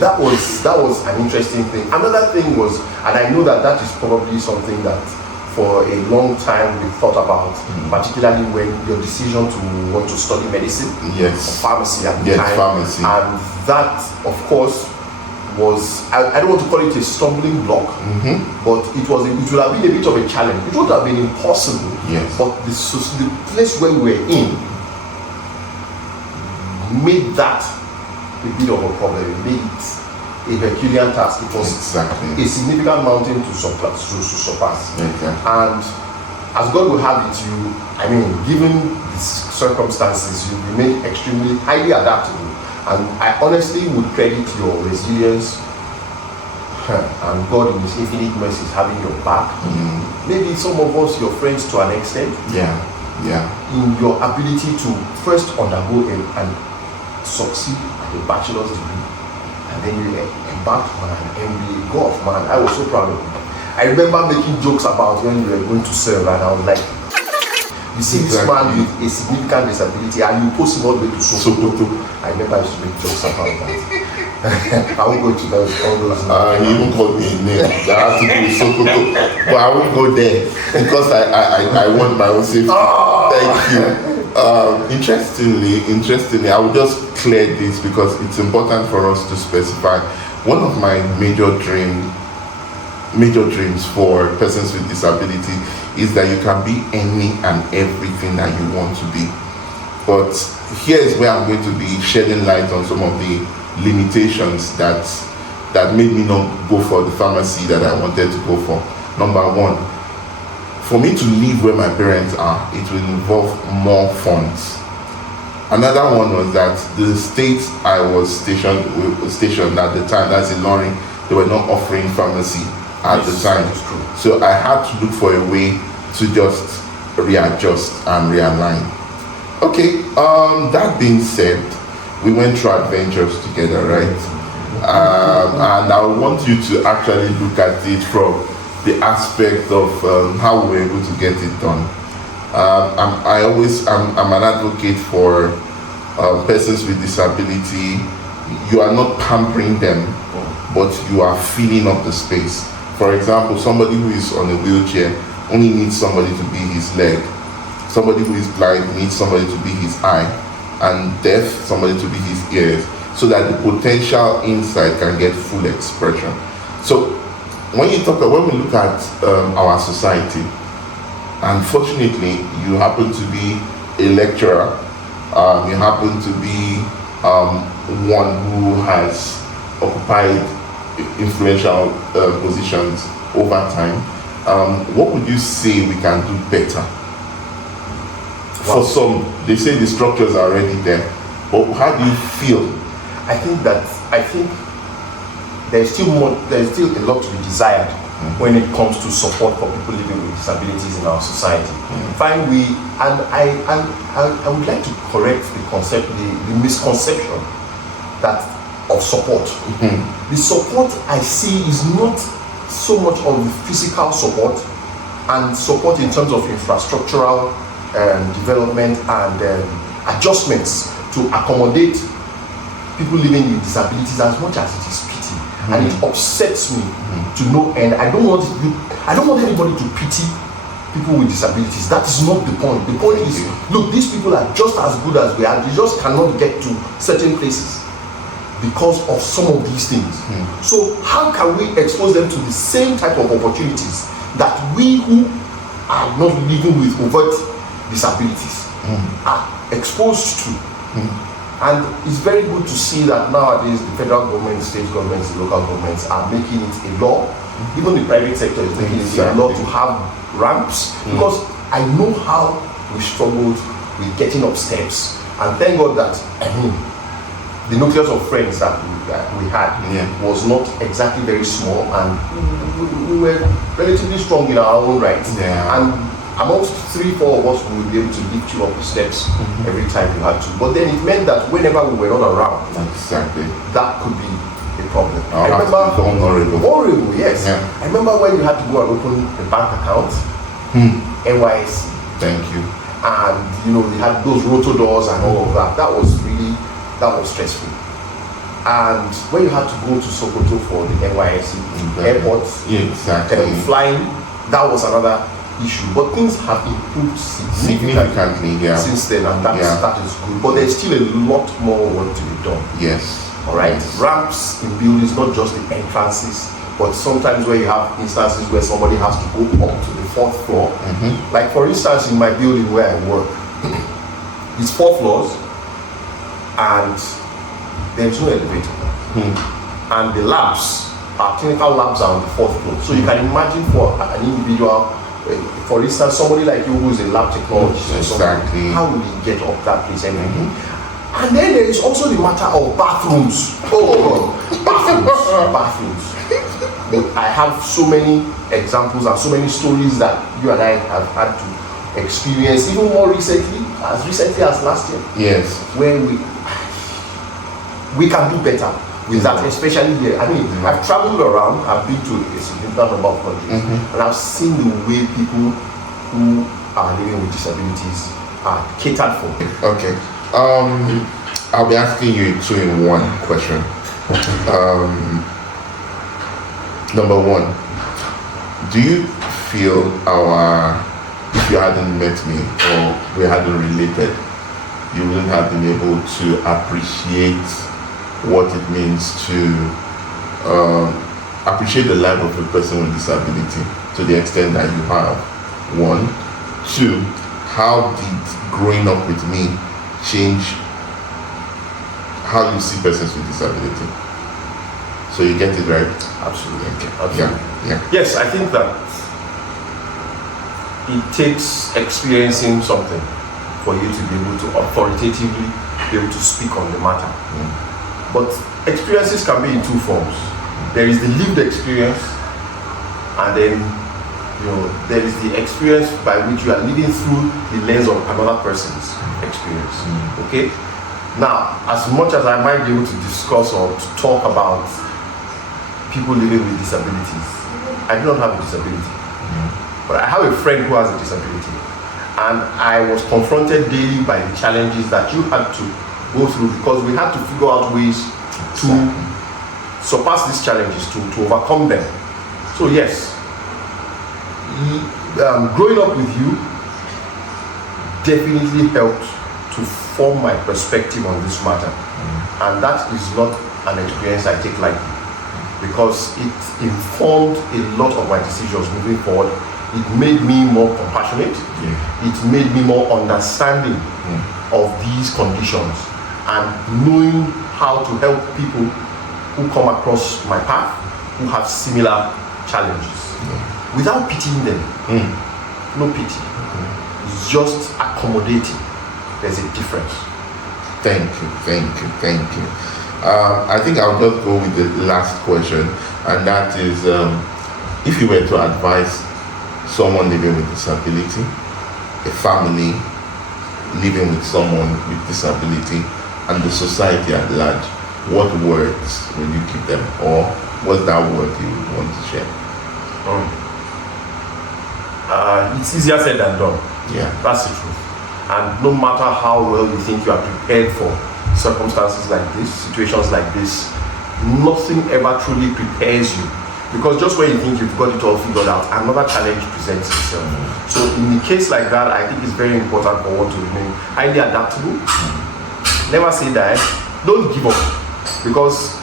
that was an interesting thing. Another thing was, and I know that is probably something that for a long time we thought about, particularly when your decision to want to study medicine, or pharmacy at the time, pharmacy. And that, of course, was, I don't want to call it a stumbling block, but it would have been a bit of a challenge. It would have been impossible, but the place where we were in made that a bit of a problem. It made it a Herculean task. It was a significant mountain to surpass. And as God will have it, given the circumstances, you remain extremely highly adaptable. And I honestly would credit your resilience and God in His infinite mercy is having your back. Maybe some of us, your friends to an extent, in your ability to first undergo and succeed at a bachelor's degree, and then you embarked on an MBA. God, man, I was so proud of you. I remember making jokes about when you were going to serve, and I was like, you see this man with a significant disability, and you post him all the way to Sokoto. I remember I used to make jokes about that. I won't go to all those. He even called me a name. That had to do with Sokoto, but I won't go there because I want my own safety. Thank you. Interestingly, I will just clear this because it's important for us to specify. One of my major dreams for persons with disability is that you can be any and everything that you want to be. But here is where I'm going to be shedding light on some of the limitations that made me not go for the pharmacy that I wanted to go for. Number one, for me to live where my parents are, it will involve more funds. Another one was that the state I was stationed at the time, that's in Lorry, they were not offering pharmacy at the time. So I had to look for a way to just readjust and realign. Okay, that being said, we went through adventures together, right? And I want you to actually look at it from the aspect of how we were able to get it done. I'm an advocate for persons with disability. You are not pampering them, but you are filling up the space. For example, somebody who is on a wheelchair only needs somebody to be his leg. Somebody who is blind needs somebody to be his eye, and deaf, somebody to be his ears, so that the potential inside can get full expression. So when we look at our society, unfortunately, you happen to be a lecturer, you happen to be one who has occupied influential positions over time. What would you say we can do better? For some, they say the structures are already there, but how do you feel? I think there's still a lot to be desired when it comes to support for people living with disabilities in our society. I would like to correct the misconception of support. The support I see is not so much of the physical support and support in terms of infrastructural development and adjustments to accommodate people living with disabilities, as much as it is pity. And it upsets me to no end. I don't want anybody to pity people with disabilities. That is not the point. The point is, look, these people are just as good as we are. They just cannot get to certain places because of some of these things. So how can we expose them to the same type of opportunities that we who are not living with overt disabilities are exposed to? And it's very good to see that nowadays the federal government, state governments, the local governments are making it a law. Even the private sector is making it a law to have ramps, because I know how we struggled with getting up steps. And thank God that the nucleus of friends that we had was not exactly very small, and we were relatively strong in our own right. And amongst 3-4 of us, we would be able to lift you up the steps every time you had to. But then it meant that whenever we were not around, that could be a problem. I remember horrible, yes. I remember when you had to go and open a bank account, NYSC. Thank you. And they had those roto doors and all of that. That was stressful. And when you had to go to Sokoto for the NYSC airports, exactly, flying, that was another issue. But things have improved significantly since then, and that is good. But there's still a lot more work to be done. Yes. All right. Ramps in buildings, not just the entrances, but sometimes where you have instances where somebody has to go up to the 4th floor. Like for instance, in my building where I work, it's 4 floors, and there's no elevator. And the labs, our clinical labs, are on the 4th floor. So you can imagine for an individual, for instance, somebody like you who is a lab technologist, exactly, how will he get up that place? And then there is also the matter of bathrooms. Bathrooms. I have so many examples and so many stories that you and I have had to experience, even more recently, as last year. Yes. Where we can do better with that, especially here. I mean, I've traveled around, I've been to a significant number of countries, and I've seen the way people who are living with disabilities are catered for. Okay. I'll be asking you 2-in-1 question. Number 1, do you feel if you hadn't met me or we hadn't related, you wouldn't have been able to appreciate what it means to appreciate the life of a person with disability to the extent that you have? 1. 2, how did growing up with me change how you see persons with disability? So you get it right? Absolutely. Okay. Absolutely. Yeah. Yes, I think that it takes experiencing something for you to be able to authoritatively be able to speak on the matter. But experiences can be in 2 forms. There is the lived experience, and then there is the experience by which you are living through the lens of another person's experience. Okay? Now, as much as I might be able to discuss or to talk about people living with disabilities, I do not have a disability. But I have a friend who has a disability. And I was confronted daily by the challenges that you had to go through, because we had to figure out ways to surpass these challenges, to overcome them. So yes, growing up with you definitely helped to form my perspective on this matter. And that is not an experience I take lightly, because it informed a lot of my decisions moving forward. It made me more compassionate. It made me more understanding of these conditions, and knowing how to help people who come across my path who have similar challenges without pitying them. No pity. It's just accommodating. There's a difference. Thank you. I think I'll just go with the last question, and that is, if you were to advise someone living with disability, a family living with someone with disability, and the society at large, what words will you give them, or what's that word you would want to share? It's easier said than done. Yeah, that's the truth. And no matter how well you think you are prepared for circumstances like this, situations like this, nothing ever truly prepares you. Because just when you think you've got it all figured out, another challenge presents itself. So in a case like that, I think it's very important for one to remain highly adaptable. Never say die. Don't give up. Because,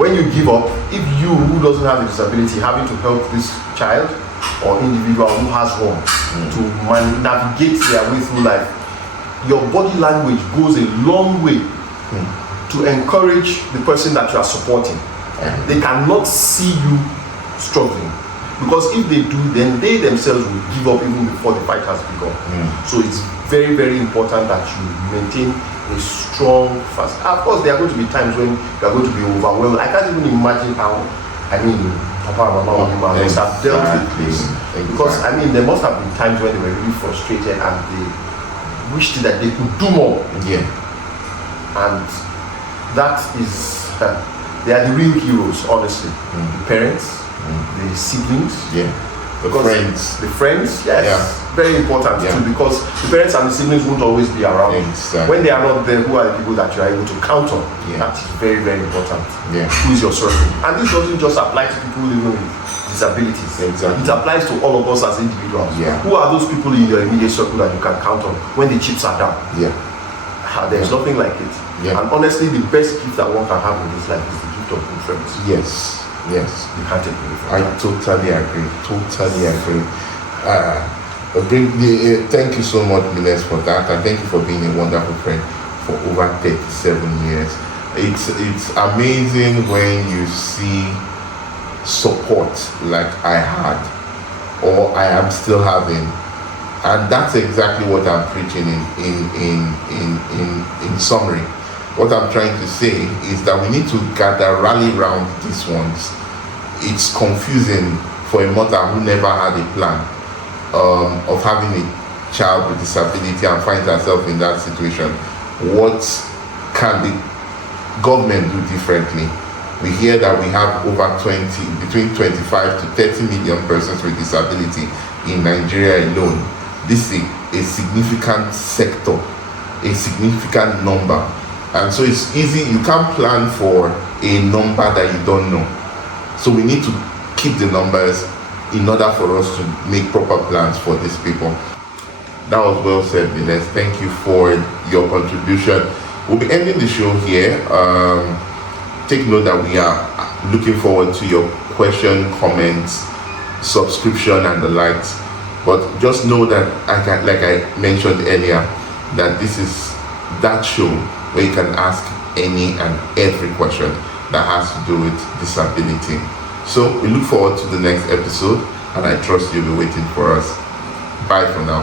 when you give up, if you who doesn't have a disability having to help this child or individual who has one to navigate their way through life, your body language goes a long way to encourage the person that you are supporting. They cannot see you struggling, because if they do, then they themselves will give up even before the fight has begun. So it's very, very important that you maintain a strong fast. Of course, there are going to be times when you are going to be overwhelmed. I can't even imagine how, Papa and Mama must have dealt with this. Because, there must have been times when they were really frustrated and they wished that they could do more. Yeah. And that is, they are the real heroes, honestly. The parents, the siblings, friends. The friends, yes, Yeah. very important Yeah. too, because the parents and the siblings won't always be around. Exactly. When they are not there, who are the people that you are able to count on? Yeah. That is very, very important. Yeah. Who is your circle? And this doesn't just apply to people living with disabilities. Exactly. It applies to all of us as individuals. Yeah. Who are those people in your immediate circle that you can count on when the chips are down? Yeah. There's nothing like it. Yeah. And honestly, the best gift that one can have in this life is the gift of good friends. Yes. Yes. You can't take away from I that. totally agree. Totally agree. Thank you so much, Miles, for that, and thank you for being a wonderful friend for over 37 years. It's amazing when you see support like I had, or I am still having, and that's exactly what I'm preaching in summary. What I'm trying to say is that we need to rally around these ones. It's confusing for a mother who never had a plan of having a child with disability and finds herself in that situation. What can the government do differently? We hear that we have between 25 to 30 million persons with disability in Nigeria alone. This is a significant sector, a significant number. And so it's easy, you can't plan for a number that you don't know. So we need to keep the numbers in order for us to make proper plans for these people. That was well said, Miles. Thank you for your contribution. We'll be ending the show here. Take note that we are looking forward to your question, comments, subscription, and the likes. But just know that, like I mentioned earlier, that this is that show where you can ask any and every question that has to do with disability. So we look forward to the next episode, and I trust you'll be waiting for us. Bye for now.